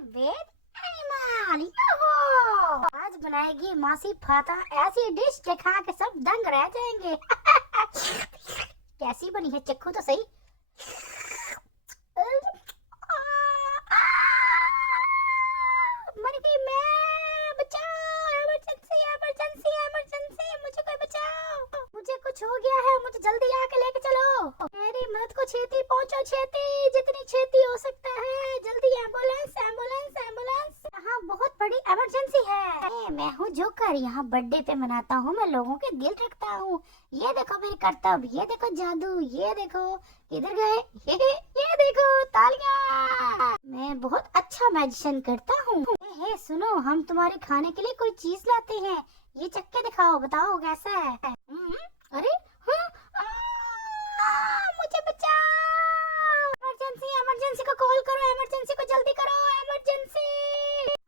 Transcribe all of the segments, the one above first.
वेद animal Yoho! आज बनाएगी मासी फाता ऐसी डिश के खा के सब दंग रह जाएंगे। कैसी बनी है, चखो तो सही। मर गई मैं, बचाओ, इमरजेंसी इमरजेंसी इमरजेंसी, मुझे कोई बचाओ, मुझे कुछ हो गया है, मुझे जल्दी आके लेके चलो। मेरी मदद को छेती पहुंचो, छेती, जितनी छेती हो सकता है, जल्दी एम्बुलेंस एम्बुलेंस एम्बुलेंस, यहाँ बहुत बड़ी इमरजेंसी है। मैं हूँ जोकर, यहाँ बर्थडे पे मनाता हूँ, मैं लोगों के दिल रखता हूँ। ये देखो मेरी करतब, ये देखो जादू, ये देखो किधर गए, ये देखो तालियां, मैं बहुत अच्छा मैजिशियन करता हूँ। हे सुनो, हम तुम्हारे खाने के लिए कोई चीज लाते हैं, ये चक्के दिखाओ, बताओ कैसा है। अरे मुझे बचाओ, इमरजेंसी इमरजेंसी को कॉल करो, इमरजेंसी को जल्दी करो, इमरजेंसी।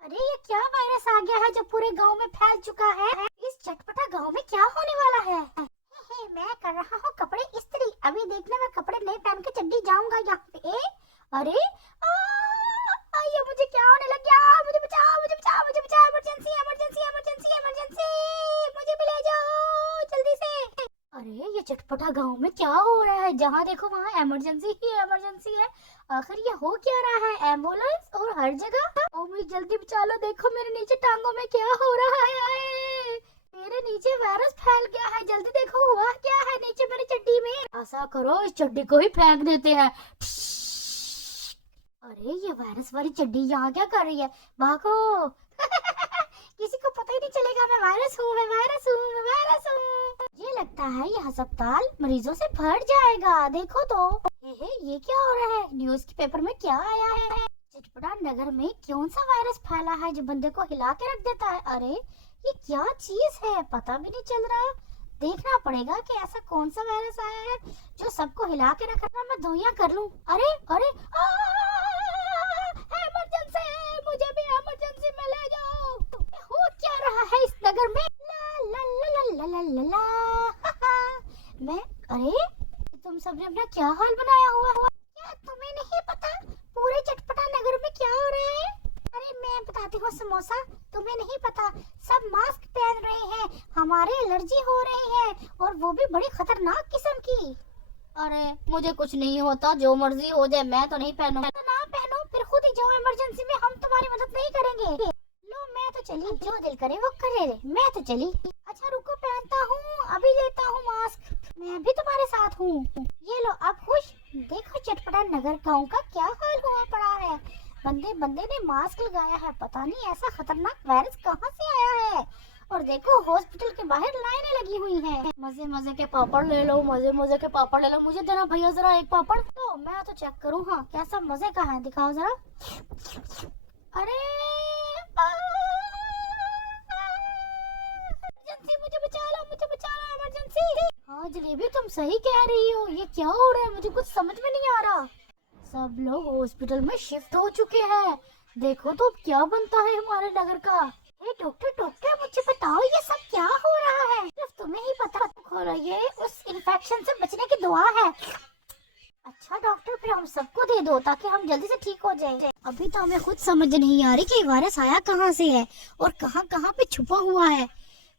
अरे ये क्या वायरस आ गया है जो पूरे गांव में फैल चुका है? इस चटपटा गांव में क्या होने वाला है? मैं कर रहा हूँ कपड़े इस्त्री, अभी देखना मैं कपड़े नहीं पहन के चड्डी जाऊंगा यहाँ पे। अरे ये मुझे क्या होने लग गया? मुझे बचाओ, मुझे बचाओ, मुझे बचाओ, इमरजेंसी इमरजेंसी इमरजेंसी इमरजेंसी, मुझे भी ले जाओ जल्दी से। अरे ये चटपटा गांव में क्या हो रहा है? जहाँ देखो वहाँ इमरजेंसी ही इमरजेंसी है। आखिर ये हो क्या रहा है? एम्बुलेंस और हर जगह। ओ मुझे जल्दी बचा लो, देखो मेरे नीचे टांगों में क्या हो रहा है। मेरे नीचे वायरस फैल गया है, जल्दी देखो हुआ क्या है नीचे मेरी चड्डी में। ऐसा करो, इस चड्डी को ही फेंक देते हैं। अरे ये वायरस वाली चड्डी यहाँ क्या कर रही है? भागो। किसी को पता ही नहीं चलेगा मैं वायरस हूँ, मैं वायरस हूँ, मैं वायरस हूँ। ये लगता है ये अस्पताल मरीजों से भर जाएगा, देखो तो। ये क्या हो रहा है? न्यूज के पेपर में क्या आया है? चटपटा नगर में कौन सा वायरस फैला है जो बंदे को हिला के रख देता है? अरे ये क्या चीज है, पता भी नहीं चल रहा। देखना पड़ेगा कि ऐसा कौन सा वायरस आया है जो सबको हिला के रख रहा। मैं धुइयां कर लूं। अरे अरे इमरजेंसी, मुझे भी इमरजेंसी में ले जाओ। हो क्या रहा है इस नगर में? ला ला ला ला ला ला ला। मैं, अरे तुम सबने अपना क्या हाल बनाया हुआ? क्या तुम्हें नहीं पता पूरे चटपटा नगर में क्या हो रहा है? अरे मैं बताती हूँ समोसा, तुम्हें नहीं पता सब मास्क पहन रहे हैं, हमारे एलर्जी हो रही है, और वो भी बड़ी खतरनाक किस्म की। अरे मुझे कुछ नहीं होता, जो मर्जी हो जाए, मैं तो नहीं पहनूं। तो ना पहनो, फिर खुद ही जाओ इमरजेंसी में, हम तुम्हारी मदद नहीं करेंगे। लो मैं तो चली, जो दिल करे वो करे रे, मैं तो चली। अच्छा रुको, पहनता हूँ, अभी लेता हूँ मास्क, मैं भी तुम्हारे साथ हूँ। ये लो, अब खुश? देखो चटपटा नगर गाँव का क्या हाल हुआ पड़ा है। बंदे बंदे ने मास्क लगाया है, पता नहीं ऐसा खतरनाक वायरस कहाँ से आया है। और देखो हॉस्पिटल के बाहर लाइनें लगी हुई हैं। मजे मजे के पापड़ ले लो, मजे मजे के पापड़ ले लो। मुझे देना भैया जरा एक पापड़। तो मैं तो चेक करूँ, हाँ कैसा मजे का है, दिखाओ जरा। अरे इमरजेंसी, मुझे बचा लो, मुझे बचा लो, इमरजेंसी। हाँ जलेबी, तुम सही कह रही हो, ये क्या हो रहा है? मुझे कुछ समझ में नहीं आ रहा। सब लोग हॉस्पिटल में शिफ्ट हो चुके हैं, देखो तो अब क्या बनता है हमारे नगर का। डॉक्टर डॉक्टर, मुझे बताओ ये सब क्या हो रहा है? सिर्फ तुम्हें ही पता खोलो, ये उस इन्फेक्शन से बचने की दुआ है। अच्छा डॉक्टर, फिर हम सबको दे दो ताकि हम जल्दी से ठीक हो जाएं। अभी तो हमें खुद समझ नहीं आ रही कि वायरस आया कहाँ से है और कहाँ कहाँ पे छुपा हुआ है।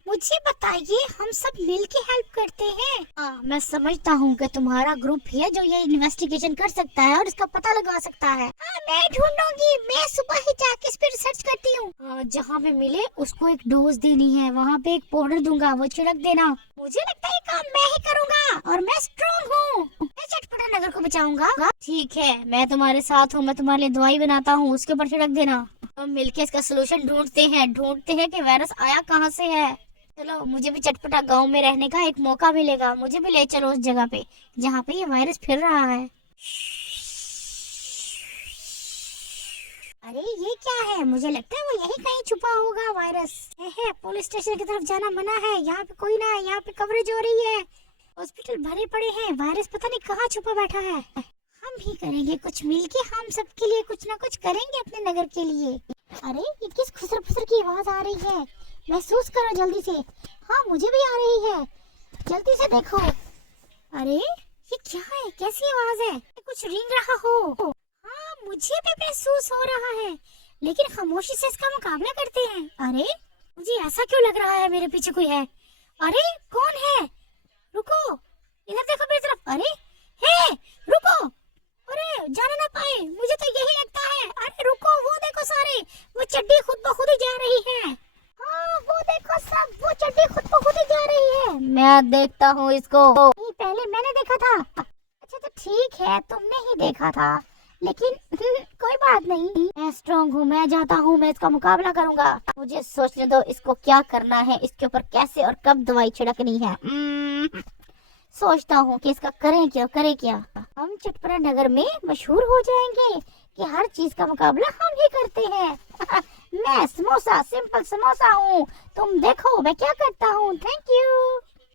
मुझे बताइए, हम सब मिल के हेल्प करते हैं। हाँ मैं समझता हूँ कि तुम्हारा ग्रुप है जो ये इन्वेस्टिगेशन कर सकता है और इसका पता लगा सकता है। हाँ मैं ढूंढूंगी, मैं सुबह ही जाके इस पे रिसर्च करती हूँ। हाँ जहाँ पे मिले उसको एक डोज देनी है, वहाँ पे एक पाउडर दूंगा, वो छिड़क देना। मुझे लगता है काम मैं ही करूँगा और मैं स्ट्रॉन्ग हूँ, मैं चटपटा नगर को बचाऊंगा। ठीक है, मैं तुम्हारे साथ हूँ, मैं तुम्हारे लिए दवाई बनाता हूँ, उसके ऊपर छिड़क देना। हम मिलके इसका सोल्यूशन ढूंढते हैं कि वायरस आया कहाँ से है। चलो मुझे भी चटपटा गांव में रहने का एक मौका मिलेगा, मुझे भी ले चलो उस जगह पे जहाँ पे ये वायरस फिर रहा है। अरे ये क्या है? मुझे लगता है वो यही कहीं छुपा होगा वायरस। पुलिस स्टेशन की तरफ जाना मना है, यहाँ पे कोई ना है, यहाँ पे कवरेज हो रही है, हॉस्पिटल भरे पड़े हैं, वायरस पता नहीं कहाँ छुपा बैठा है। हम भी करेंगे कुछ मिलके, हम सबके लिए कुछ ना कुछ करेंगे अपने नगर के लिए। अरे ये किस खुसर फुसर की आवाज आ रही है? महसूस करो जल्दी से। हाँ मुझे भी आ रही है, जल्दी से देखो। अरे ये क्या है, कैसी आवाज है? कुछ रिंग रहा हो। हाँ मुझे भी महसूस हो रहा है, लेकिन खामोशी से इसका मुकाबला करते हैं। अरे मुझे ऐसा क्यों लग रहा है मेरे पीछे कोई है। अरे कौन है, रुको, इधर देखो मेरी तरफ। अरे हे रुको, अरे जाने ना पाए, मुझे तो यही लगता है। अरे रुको, वो देखो सारे, वो चड्डी खुद ब खुद ही जा रही है। हाँ वो देखो सब, वो चड्डी खुद ब खुद ही जा रही है। मैं देखता हूँ इसको। नहीं, पहले मैंने देखा था। अच्छा तो ठीक है, तुमने ही देखा था, लेकिन कोई बात नहीं, मैं स्ट्रॉन्ग हूँ, मैं जाता हूँ, मैं इसका मुकाबला करूंगा। मुझे सोचने दो इसको क्या करना है, इसके ऊपर कैसे और कब दवाई छिड़कनी है। सोचता हूँ कि इसका करें क्या। हम चटपरा नगर में मशहूर हो जाएंगे कि हर चीज का मुकाबला हम ही करते हैं। मैं समोसा, सिंपल समोसा हूँ, तुम देखो मैं क्या करता हूँ। Thank you.